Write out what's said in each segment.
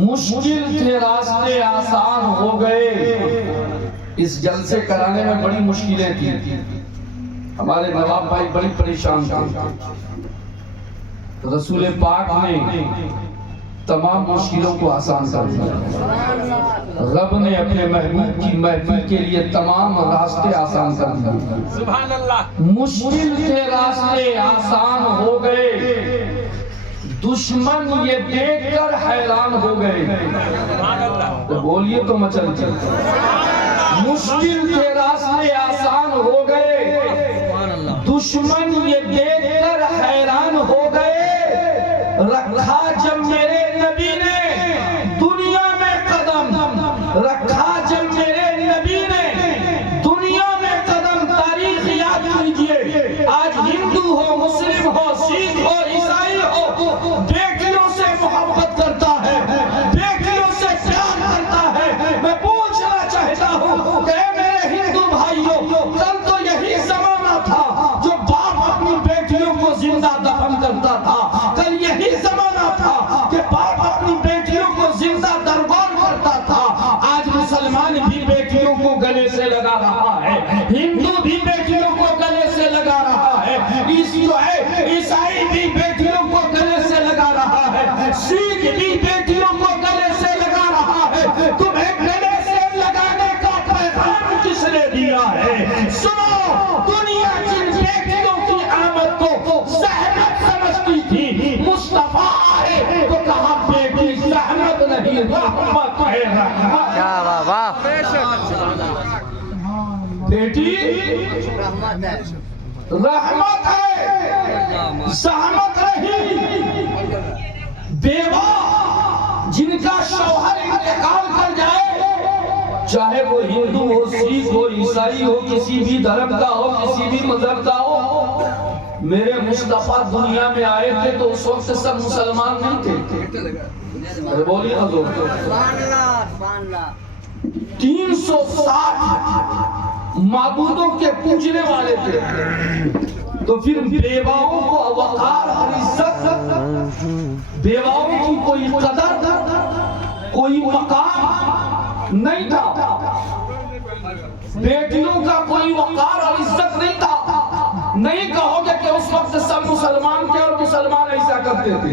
मुश्किल थे रास्ते आसान हो गए। इस जलसे कराने में बड़ी मुश्किलें थी। हमारे नवाब भाई बड़ी परेशान थे। रसूल पाक ने तमाम मुश्किलों को आसान कर दिया। रब ने अपने महबूब की महफिल के लिए तमाम रास्ते आसान कर दिए। सुभान अल्लाह। मुश्किल के रास्ते आसान हो गए, दुश्मन ये देखकर हैरान हो गए। तो बोलिए तो मचल चल। मुश्किल के रास्ते आसान हो गए, दुश्मन ये देखकर हैरान हो गए। रखा जब मेरे नबी ने दुनिया में कदम, रखा जब मेरे नबी ने दुनिया में कदम। तारीख याद कीजिए, आज हिंदू हो, मुस्लिम हो, सिख हो, ईसाई हो, बेटियों से मोहब्बत करता है, बेटियों से प्यार करता है। मैं पूछना चाहता हूँ कि मेरे हिंदू भाइयों, कल तो यही जमाना था जो बाप अपनी बेटियों को जिंदा दफन करता था। कल यही जमाना था कि बाप अपनी बेटियों को जिंदा दरबार करता था। आज मुसलमान भी बेटियों को गले से लगा रहा है, हिंदू भी बेटियों को गले से लगा रहा है, ईसाई भी बेटियों को गले से लगा रहा है, सिख भी बेटियों को गले से लगा रहा है। तुम्हें गले से लगाने का पैगाम किसने दिया है? सुनो, दुनिया जिन बेटियों की आमद को ज़हमत समझती थी, मुस्तफा है तो कहा बेटी ज़हमत नहीं, रहमत है। क्या वाह वाह। बेटी रहमत है, ज़हमत नहीं। बेवा जिनका शौहर इंतकाल कर जाए, चाहे वो हिंदू हो, सिख हो, ईसाई हो, किसी भी धर्म का हो, किसी भी मजहब का हो। मेरे मुस्तफा दुनिया में आए थे तो उस वक्त सब मुसलमान नहीं थे। बोलिए हजूर। 360 माबूदों के पूजने वाले थे। तो फिर बेवाओं को वकार और इज्जत, बेवाओं की कोई कदर, कोई मकाम नहीं था, बेटियों का कोई वकार और इज्जत नहीं था। नहीं कहोगे कि उस वक्त सब मुसलमान थे और मुसलमान ऐसा करते थे,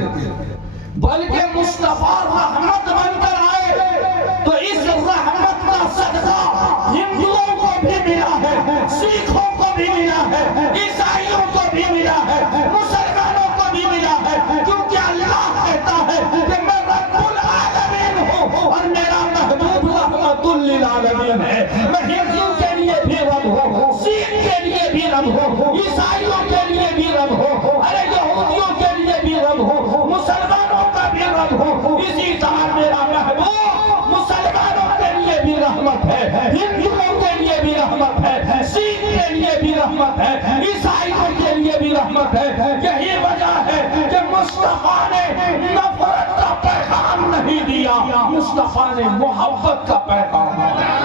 बल्कि मुस्तफा रहमत बनकर आए। तो इस रहमत का सदका हिंदुओं को भी मिला है, सिखों को भी मिला है, ईसाइयों को भी मिला है, मुसलमानों को भी मिला है। क्योंकि अल्लाह कहता है कि मैं रब्बुल आलमीन हूँ और मेरा महबूब रहमतुल लिल आलमीन है। मैं हिंदुओं के लिए भी रब हूँ, सिख के लिए भी रब हूँ, ईसाइयों के लिए भी रब हूँ, अरे यहूदियों के लिए भी रब हूँ, मुसलमानों का भी रब हूँ। इसी तरह मेरा महबूब मुसलमानों के लिए भी रहमत है, हिंदुओं के लिए भी रहमत है, सिख के लिए भी रहमत है, ईसाइयों के लिए भी रहमत है। यही वजह है कि मुस्तफा ने नफरत का पैगाम नहीं दिया, मुस्तफा ने मोहब्बत का पैगाम दिया।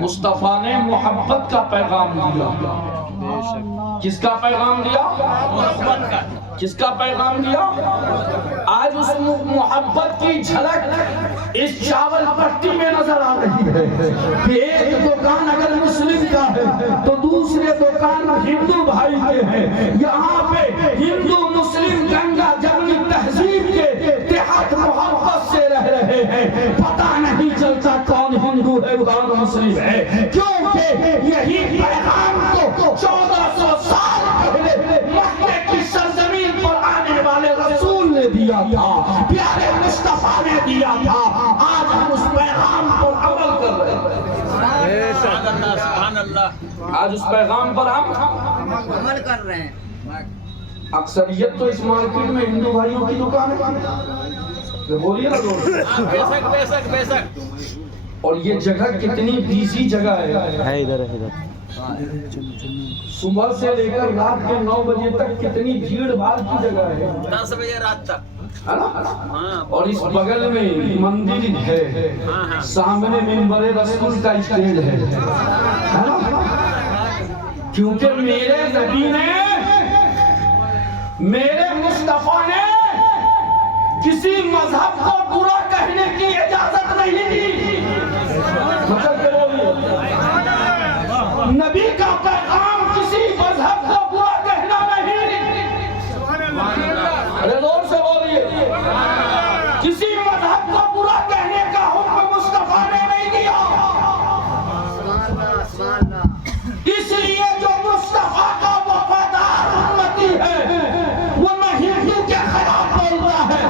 मुस्तफा ने मोहब्बत का पैगाम दिया। किसका पैगाम दिया? किसका पैगाम दिया? आज उस मोहब्बत की झलक इस चावल पट्टी में नजर आ रही है कि एक दुकान अगर मुस्लिम का है तो दूसरे दुकान हिंदू भाई के हैं। यहाँ पे हिंदू मुस्लिम गंगा जमनी तहजीब के तहत मोहब्बत से रह रहे हैं। पता नहीं चलता कौन हिंदू है कौन मुस्लिम है, क्योंकि यही पैगाम को 1400 साल पहले मक्के की सरजमीन पर आने वाले रसूल ने दिया था, प्यारे मुस्तफा ने दिया था। आज हम उस पैगाम पर अमल कर रहे हैं। आज उस पैगाम पर हम अमल कर रहे हैं। अक्सरियत तो इस मार्केट में हिंदू भाइयों की दुकान है, तो बोलिए ना बेशक। और ये जगह कितनी बिजी जगह है, इधर सुबह से लेकर रात के 9 बजे तक कितनी भीड़ भाड़ की जगह है, 10 बजे रात तक, है ना। और इस बगल में मंदिर है, सामने मिंबर रसूल का स्टेज है ना। क्योंकि मेरे नबी ने मेरे मुस्तफा ने किसी मजहब को बुरा कहने की इजाजत नहीं दी। मतलब क्या बोलिए, नबी का पैगाम किसी मजहब को बुरा कहना नहीं। अरे जोर से बोलिए, किसी मजहब को बुरा कहने का हुक्म मुस्तफा ने नहीं दिया। इसलिए जो मुस्तफा का वफादार उम्मती है वो न हिंदू के खिलाफ बोलता है,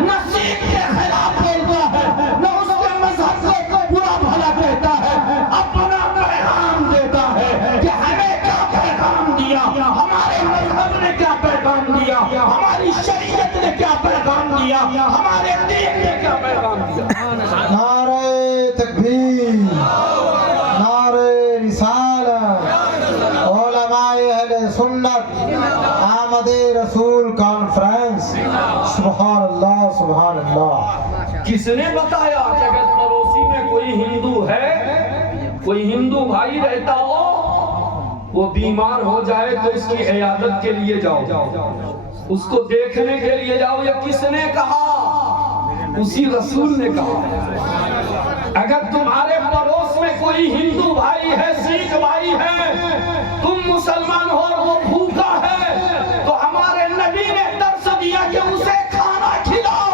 न सिख के खिलाफ बोलता है, न उसके मजहब को बुरा भला कहता है। अपना पैगाम देता है कि हमें क्या पैगाम दिया, हमारे मजहब ने क्या पैगाम दिया, हमारी शरीयत ने क्या पैगाम दिया, हमारे दीन ने क्या पैगाम दिया। नारे तकबीर, नारे रिसालत, उलमाए अहले सुन्नत, आमदे रसूल कॉन्फ्रेंस। सुभान अल्लाह, सुभान अल्लाह। किसने बताया कि अगर पड़ोसी में कोई हिंदू है, कोई हिंदू भाई रहता हो, वो बीमार हो जाए तो इसकी इयादत के लिए जाओ, उसको देखने के लिए जाओ। या किसने कहा? उसी रसूल ने कहा। अगर तुम्हारे पड़ोस में कोई हिंदू भाई है, सिख भाई है, तुम मुसलमान हो और वो भूखा है, तो हमारे नबी ने दर्श दिया कि उसे खाना खिलाओ,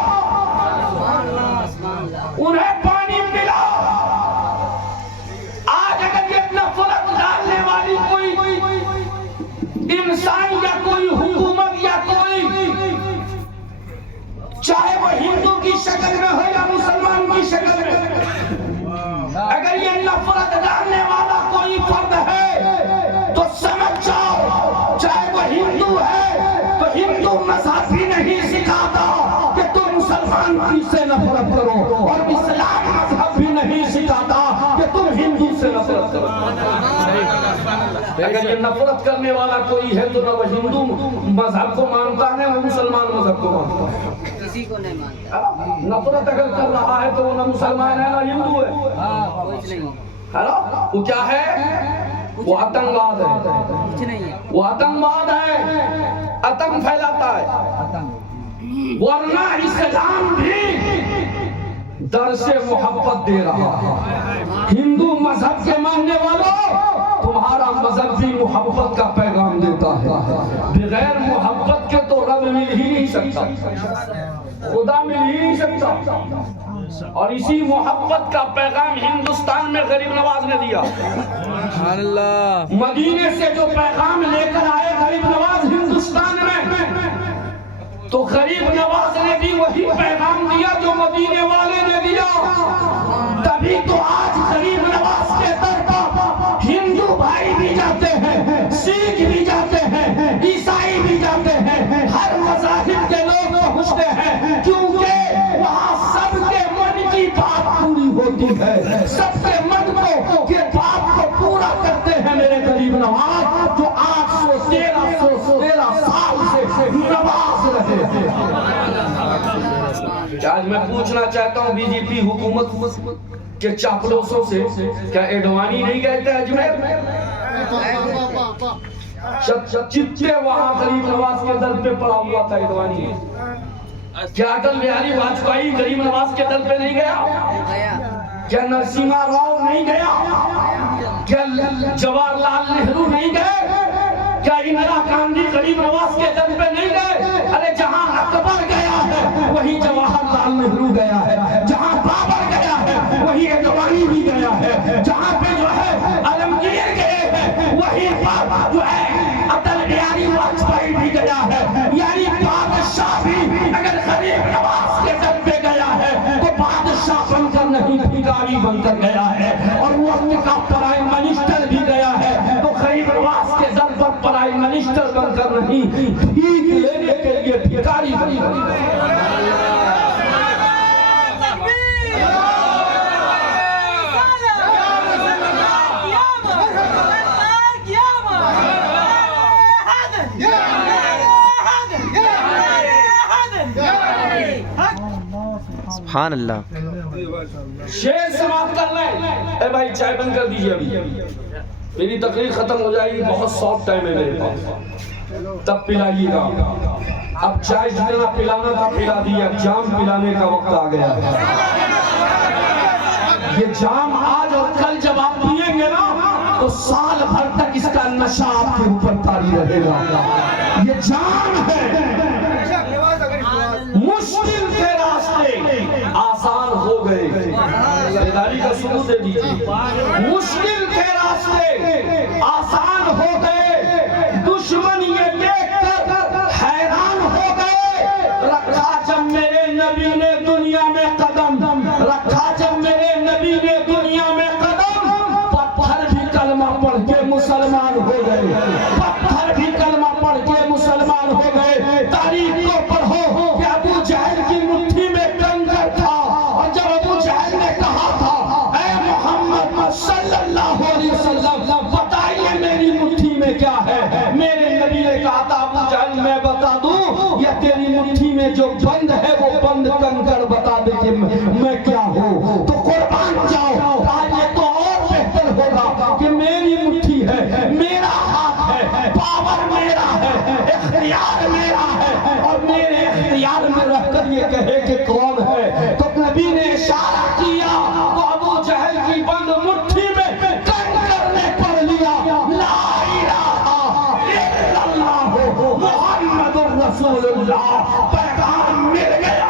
उन्हें पानी पिलाओ। आज अगर ये नफरत डालने वाली कोई इंसान या कोई हुकूमत या कोई, चाहे वो हिंदू की शक्ल में हो या मुसलमान की शक्ल में, अगर ये नफरत डालने वाला कोई फर्द है तो समझ जाओ, चाहे वो हिंदू है तो हिंदू मजहब भी नहीं सिखाता कि तुम मुसलमान से नफरत करो, और इस्लाम मजहब भी नहीं सिखाता कि तुम हिंदू से नफरत करो। अगर ये नफरत करने वाला कोई है तो ना वो हिंदू मजहब को मानता है, वो मुसलमान मजहब को मानता है। किसी को नहीं मानता। नफरत अगर कर रहा है तो वो ना मुसलमान है ना हिंदू है, कुछ नहीं है ना? वो क्या है? वो आतंकवाद है, कुछ नहीं है। वो आतंकवाद है, आतंक फैलाता है। वरना इस्लाम भी दर से मोहब्बत दे रहा है। हिंदू मजहब के मानने वालों, तुम्हारा मजहब भी मोहब्बत का पैगाम देता है। बगैर मोहब्बत के तो रब मिल ही नहीं सकता, खुदा मिल ही नहीं सकता। और इसी मोहब्बत का पैगाम हिंदुस्तान में गरीब नवाज ने दिया। मदीने से जो पैगाम लेकर आए गरीब नवाज हिंदुस्तान में, तो गरीब नवाज ने भी वही पैगाम दिया जो मदीने वाले ने दिया। तभी तो आज गरीब नवाज के दर पर हिंदू भाई भी जाते हैं, सिख भी जाते हैं, ईसाई भी जाते हैं, हर मज़ाहिब के लोग पहुंचते हैं, क्योंकि वहाँ सबके मन की बात पूरी होती है, सबके मन को के बात को पूरा करते हैं मेरे गरीब नवाज, जो 813 साल से नवाज रहे हैं। आज मैं पूछना चाहता हूँ बीजेपी हुकूमत के चापलूसों से, क्या एडवाणी नहीं गए थे अजमेर में? चित्ते वहां गरीब नवाज के दर पे पड़ा हुआ था एडवाणी। क्या अटल बिहारी वाजपेयी गरीब नवाज के दर पे नहीं गया? क्या नरसिम्हा राव नहीं गया? क्या जवाहरलाल नेहरू नहीं गए? क्या इंदिरा गांधी गरीब नवाज के दर पे नहीं गए? अरे जहां अकबर गया है वही जवाहरलाल नेहरू गया है, जहां बाबर गया है वही एडवाणी भी गया है, जहां पे जो है आलमगीर गए हैं वही जो है अटल बिहारी वाजपेयी भी गया है। यानी बादशाह भी अगर गरीब नवाज के दर पे गया है तो बादशाह बनकर नहीं, भिखारी बनकर गया है। और वो वक्त का प्राइम मिनिस्टर भी गया है तो गरीब नवाज के दर पर प्राइम मिनिस्टर बनकर नहीं, भीख लेने के लिए भिखारी बन गया। सुभान अल्लाह। शेर समाप्त कर ले। ए भाई चाय बंद कर दीजिए, अभी मेरी तकरीर खत्म हो जाएगी, बहुत शॉर्ट टाइम है मेरे पास। तब पिलाइएगा। अब चाय जितना पिलाना था पिला दिया, जाम पिलाने का वक्त आ गया है। ये जाम आज और कल जब आप पिएंगे ना तो साल भर तक इसका नशा आपके ऊपर तारी रहेगा। ये जाम है। मुश्किल के रास्ते आसान हो गए। बेदारी का सबूत दे दीजिए। मुश्किल के रास्ते आसान हो गए। दुश्मन ये देखकर हैरान हो गए। रखा जब मेरे नबी ने दुनिया में कदम, रखा जब मेरे नबी ने दुनिया में कदम, पत्थर भी कलमा पढ़ के मुसलमान हो गए। पत्थर भी कलमा पढ़ के मुसलमान हो गए। तारीख को पढ़ो कि अबू जहल की मुट्ठी में कंकर था और जब अबू जहल ने कहा था ऐ मोहम्मद सल्लल्लाहु अलैहि वसल्लम बताइए मेरी मुट्ठी में क्या है, मेरे नबी ने कहा था अबू जहल मैं बता दूं या तेरी मुट्ठी में जो बंद है वो बंद कंकर बता दे कि मैं क्या हूँ। तो कुर्बान जाओ। आज ये तो और बेहतर होगा कि मेरी मुट्ठी है, मेरा हाथ है, पावर मेरा है, इख्तियार मेरा है और मेरे इख्तियार में रहकर ये कहे कि कौन है। तो नबी ने इशारा किया तो अबू जहल की बंद मुट्ठी में कंकर ने पढ़ लिया ला इलाहा इल्लल्लाह मुहम्मदुर रसूलुल्लाह। पैगाम मिल गया।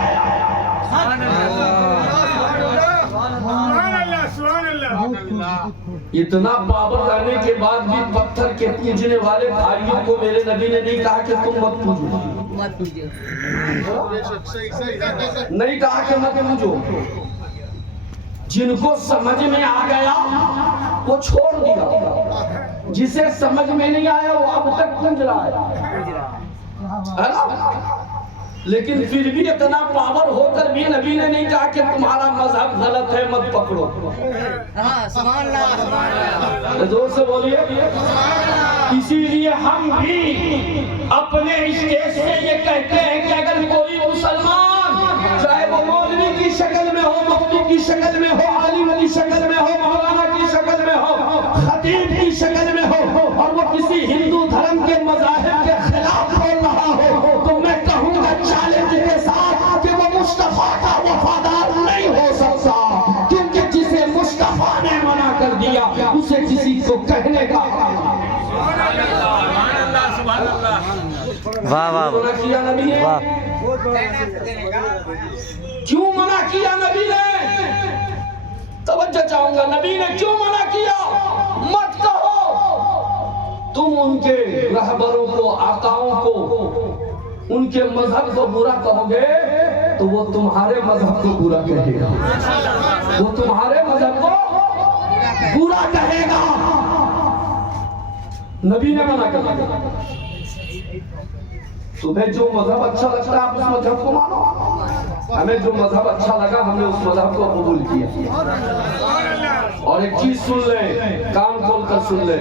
इतना पावर रहने के बाद भी पत्थर के पूजने वाले भाइयों को मेरे नबी ने नहीं कहा कि तुम मत पूजो, मत पूजो। नहीं कहा कि मत पूजो। जिनको समझ में आ गया वो छोड़ दिया, जिसे समझ में नहीं आया वो अब तक पूज रहा है ना। लेकिन फिर भी इतना पावर होकर भी नबी ने नहीं कहा कि तुम्हारा मजहब गलत है मत पकड़ो। हाँ, सुभान अल्लाह, सुभान अल्लाह। जोर से बोलिए। इसीलिए हम भी अपने स्टेज से ये कहते हैं कि अगर कोई मुसलमान चाहे वो मौलवी की शक्ल में हो, मुफ्ती की शक्ल में हो, आलिम की शक्ल में हो, मौलाना की शक्ल में हो, खतीब की शक्ल में हो और वो किसी हिंदू धर्म के मज़ाहिब के खिलाफ बोल रहा हो तो मैं कहूँगा चैलेंज के साथ कि वो मुस्तफा का वफादार नहीं हो सकता, क्योंकि जिसे मुस्तफा ने मना कर दिया उसे किसी को कहने का वाह वाह मना किया नबी ने। वाह। क्यों मना किया नबी ने? तवज्जो चाहूंगा, नबी ने क्यों मना किया? मत कहो। तुम उनके रहबरों को, आकाओं को, उनके मजहब को बुरा कहोगे तो वो तुम्हारे मजहब को बुरा कहेगा, वो तुम्हारे मजहब को बुरा कहेगा। नबी ने मना कर दिया। तुम्हें जो मजहब अच्छा लगता है आप उस मजहब को मानो, हमें जो मजहब अच्छा लगा हमने उस मजहब को कबूल किया। और एक चीज सुन ले, कान खोल कर सुन ले।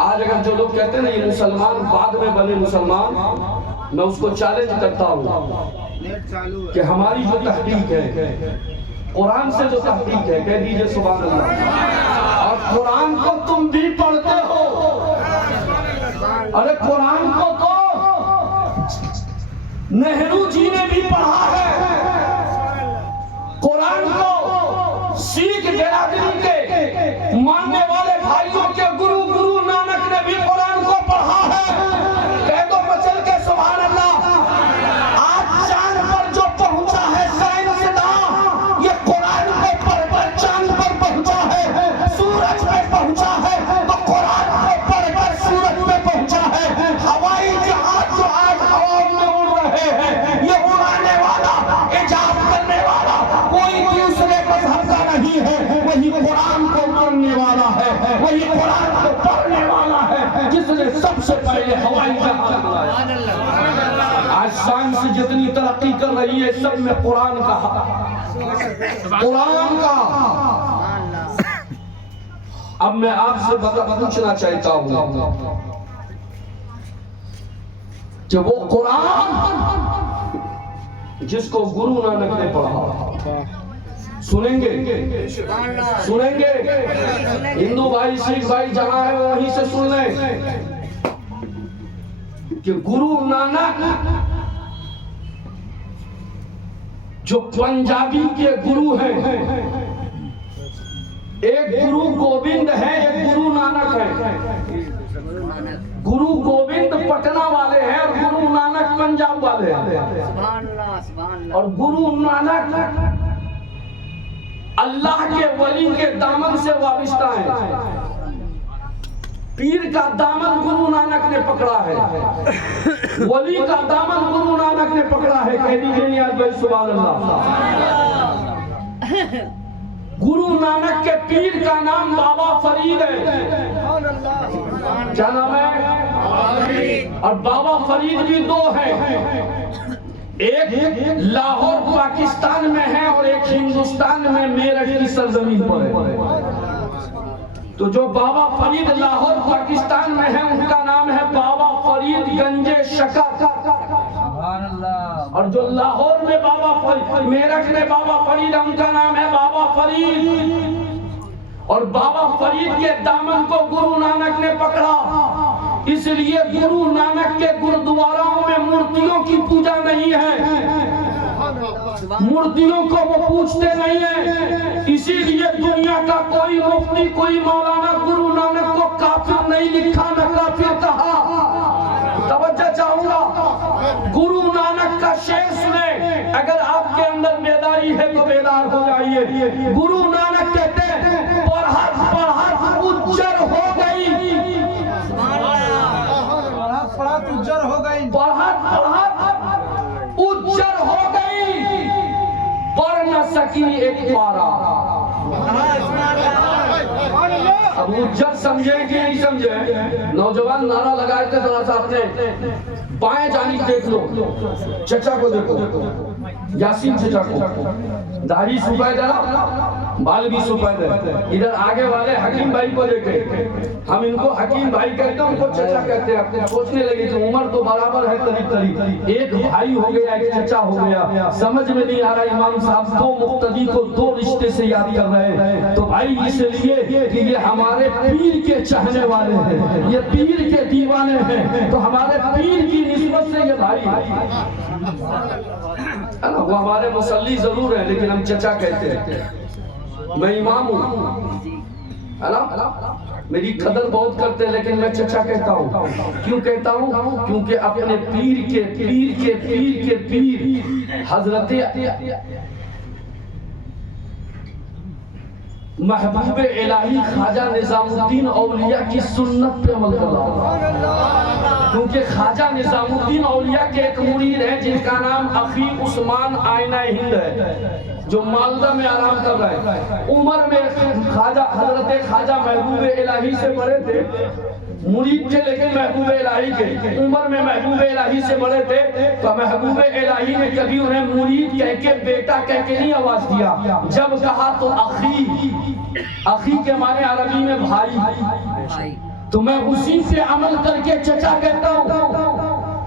आज अगर जो लोग कहते हैं ना ये मुसलमान बाद में बने मुसलमान, मैं उसको चैलेंज करता हूँ कि हमारी जो तहकीक है कुरान से जो तहकीक है, कह दीजिए सुभान अल्लाह। और कुरान को तुम भी पढ़ते हो, अरे कुरान को तो नेहरू जी ने भी पढ़ा है। कुरान को सिख बिरादरी के मानने वाले भाइयों के गुरु नानक ने भी कुरान को पढ़ा है। कह दो बचल के सुभान अल्लाह। आज चांद पर जो पहुंचा है साइंसदान, ये कुरान को पढ़कर चांद पर पहुंचा है। सूरज पे पहुंचा है तो कुरान को पढ़कर सूरज पे पहुंचा है। हवाई जहाज जो आज हवा में उड़ रहे हैं, ये उड़ाने वाला, इजाद करने वाला कोई दूसरे मजहब का नहीं है, वही कुरान को मानने वाला है, वही कुरान को पढ़ने वाला है, जिसने सबसे पहले हवाई जहाज बनाया। आज साइंस जितनी तरक्की कर रही है सब में कुरान का, कुरान का। अब मैं आपसे पूछना चाहता हूं कि वो कुरान जिसको गुरु नानक ने पढ़ा, सुनेंगे? सुनेंगे? हिंदू भाई, सिख भाई जहां है वहीं से सुन लें। कि गुरु नानक जो पंजाबी के गुरु हैं, एक गुरु गोविंद है, एक गुरु नानक है। गुरु गोविंद पटना वाले हैं और गुरु नानक पंजाब वाले हैं। और गुरु नानक अल्लाह के वली के दामन से वाबिस्ता है। पीर का दामन गुरु नानक ने पकड़ा है, वली का दामन गुरु नानक ने पकड़ा है। कह दीजिए नियाज भाई सुभान अल्लाह। गुरु नानक के पीर का नाम बाबा फरीद है। क्या नाम है? और बाबा फरीद भी दो हैं, एक लाहौर पाकिस्तान में है और एक हिंदुस्तान में मेरठ की सरजमीन पर है। तो जो बाबा फरीद लाहौर पाकिस्तान में है उनका नाम है बाबा फरीद गंजे शकर। और जो लाहौर में बाबा फरीद, मेरठ में बाबा फरीद, उनका नाम है बाबा फरीद। और बाबा फरीद के दामन को गुरु नानक ने पकड़ा, इसलिए गुरु नानक के गुरुद्वाराओं में मूर्तियों की पूजा नहीं है, मूर्तियों को वो पूछते नहीं है। इसीलिए दुनिया का कोई मुफ्ती, कोई मौलाना गुरु नानक को काफिर नहीं लिखा, न काफिर कहा। तवज्जो चाहूंगा, गुरु नानक का शेर सुने। अगर आपके अंदर बेदारी है तो बेदार हो जाइए। गुरु नानक कहते हैं पढ़त पढ़त उज्जर हो गई, पढ़त उज्जर हो गई, पढ़त पढ़त उज्जर हो गई, पढ़ न सकी एक पारा। अब उज्जर समझे कि नहीं समझे? नौजवान नारा लगाए थे जरा सा अपने बाएं जानिब देख लो, चचा को देखो, यासीन चचा को, दाढ़ी सुफेद है, बाल भी सुफेद है। इधर आगे वाले हकीम भाई को देखे, हम इनको हकीम भाई कहते हैं, उनको चचा कहते हैं। अपने सोचने लगे कि उम्र तो बराबर है, करीब करीब एक भाई हो गया, एक चचा हो गया। समझ में नहीं आ रहा इमाम साहब दो मुक्तदी को दो रिश्ते से याद कर रहे हैं। तो भाई इसलिए कि ये हमारे पीर के चाहने वाले हैं, ये पीर के दीवाने हैं, तो हमारे पीर की निस्बत से ये भाई है ना। वो हमारे मुसल्ली जरूर है लेकिन हम चचा कहते हैं। मैं इमाम हूँ है ना, मेरी कदर बहुत करते हैं लेकिन मैं चचा कहता हूँ। क्यों कहता हूँ? क्योंकि अपने पीर के पीर के पीर के पीर हजरत महबूब इलाही ख्वाजा निजामुद्दीन औलिया की सुन्नत पे अमल कर रहा हूँ। क्योंकि ख्वाजा निजामुद्दीन औलिया के एक मुरीद है जिनका नाम अखी उस्मान आईना हिंद है, जो मालदा में आराम कर रहे हैं। उम्र में ख्वाजा हजरत ख्वाजा महबूब इलाही से बड़े थे, मुरीद थे लेकिन महबूब इलाही के, उम्र में महबूब इलाही से बड़े थे। तो महबूब इलाही ने कभी उन्हें मुरीद कह के बेटा कह के नहीं आवाज दिया, जब कहा तो अखी, अखी के माने अरबी में भाई। तो मैं उसी से अमल करके चचा कहता हूँ।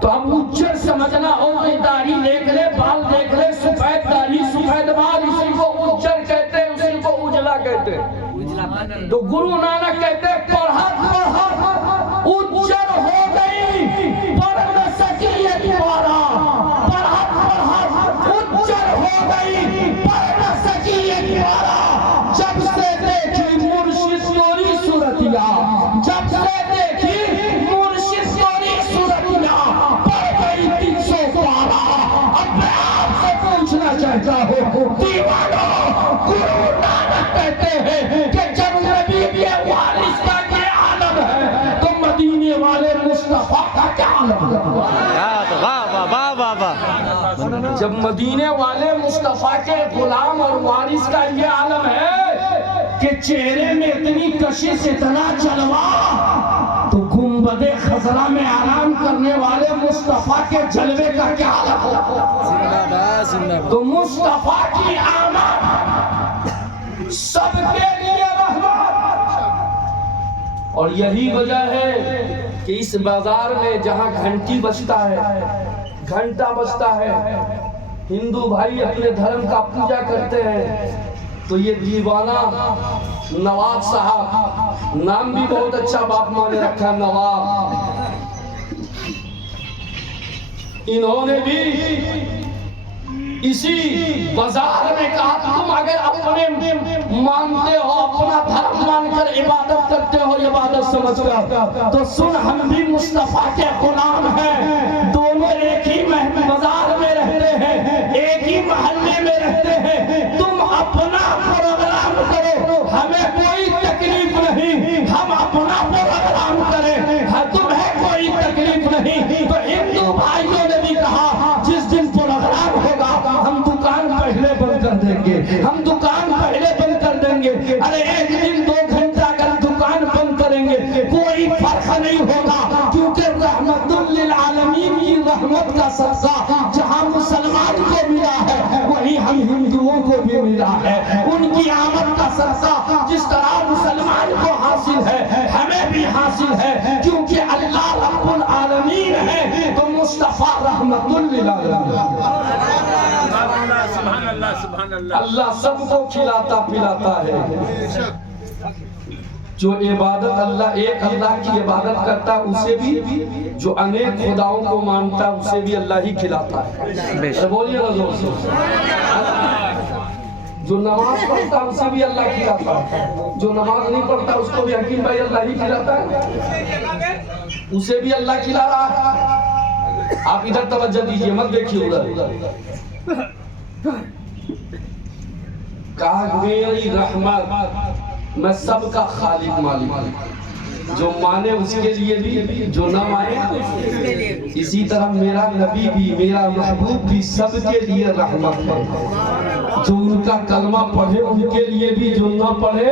तो अब उज्जर समझना हो, दाढ़ी देख ले, बाल देख ले, सफेद दाढ़ी सफेद बाल, इसी को उज्जर कहते हैं, उसी को उजला कहते हैं। तो गुरु नानक कहते हैं पढ़त पढ़त उज्जर हो गई, पढ़ न सकी एक पारा। पढ़त पढ़त उज्जर हो गई, पढ़ न सकी एक पारा। जब से देखी मुर्शिद तोरी सूरतिया, जब से देखी मुर्शिद तोरी सूरतिया, पढ़ गई 300 पारा। अब मैं आपसे पूछना चाहता हूँ दीवानों, गुरु नानक कहते हैं कि जब नबी के वारिस का ये आलम है तो मदीने वाले मुस्तफा का क्या आलम है? जब मदीने वाले मुस्तफा के गुलाम और वारिस का ये आलम है कि चेहरे में इतनी कशिश, इतना जलवा, तो गुंबदे खजरा में आराम करने वाले मुस्तफा के जलवे का क्या आलम हो? तो मुस्तफा की आमद सबके लिए रहमत। और यही वजह है कि इस बाजार में जहां घंटी बजता है, घंटा बजता है, हिंदू भाई अपने धर्म का पूजा करते हैं, तो ये दीवाना नवाब साहब, नाम भी बहुत अच्छा बाप माने रखा है नवाब, इन्होंने भी इसी बाजार में कहा तुम अगर अपने मानते हो, अपना धर्म मानकर इबादत करते हो, इबादत समझकर, तो सुन हम भी मुस्तफा के गुलाम हैं। दोनों एक ही बाजार में रहते हैं, एक ही मोहल्ले में रहते हैं। तुम अपना प्रोग्राम करो, हमें कोई तकलीफ नहीं, हम अपना प्रोग्राम करें, तुम्हें कोई तकलीफ नहीं। तो हिंदू भाइयों ने भी कहा जिस दिन प्रोग्राम होगा हम दुकान पहले बंद कर देंगे, हम दुकान पहले बंद कर देंगे। अरे एक दिन 2 घंटा अगर दुकान बंद करेंगे कोई फर्क नहीं होगा, क्योंकि रहमतुल लिल आलमीन की रहमत का सदका जहां मुसलमान को मिला है वहीं हम हिंदुओं को भी मिला है। उनकी आमद का सदका जिस तरह मुसलमान को हासिल है हमें भी हासिल है, क्योंकि अल्लाह रब्बुल आलमीन है तो मुस्तफा रहमतुल लिल आलमीन। अल्लाह सबको खिलाता पिलाता है। जो इबादत अल्लाह एक अल्लाह की इबादत करता है उसे भी, जो अनेक खुदाओं को मानता है उसे भी अल्लाह ही खिलाता है। बोलिए ना जोर से। जो नमाज पढ़ता है उसे भी अल्लाह खिलाता है, जो नमाज नहीं पढ़ता उसको भी हकीम भाई अल्लाह ही खिलाता है, उसे भी अल्लाह खिला रहा है। आप इधर तवज्जो दीजिए, मत देखिए उधर। कहा मेरी रहमत मैं सबका खालिक मालिक, जो माने उसके लिए भी, जो न माने इसी तरह मेरा नबी भी, मेरा महबूब भी सबके लिए रहमत है। जो उनका कलमा पढ़े उनके लिए भी, जो न पढ़े।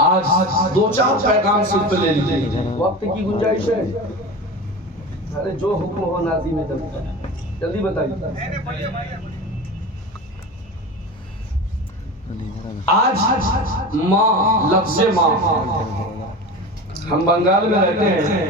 आज 2-4 पैगाम सिर्फ ले लीजिए, वक्त की गुंजाइश है। अरे जो हुक्म हो नाज़ी में जल्दी बताइए। आज माँ, लफ्ज़ माँ, हम बंगाल में रहते हैं।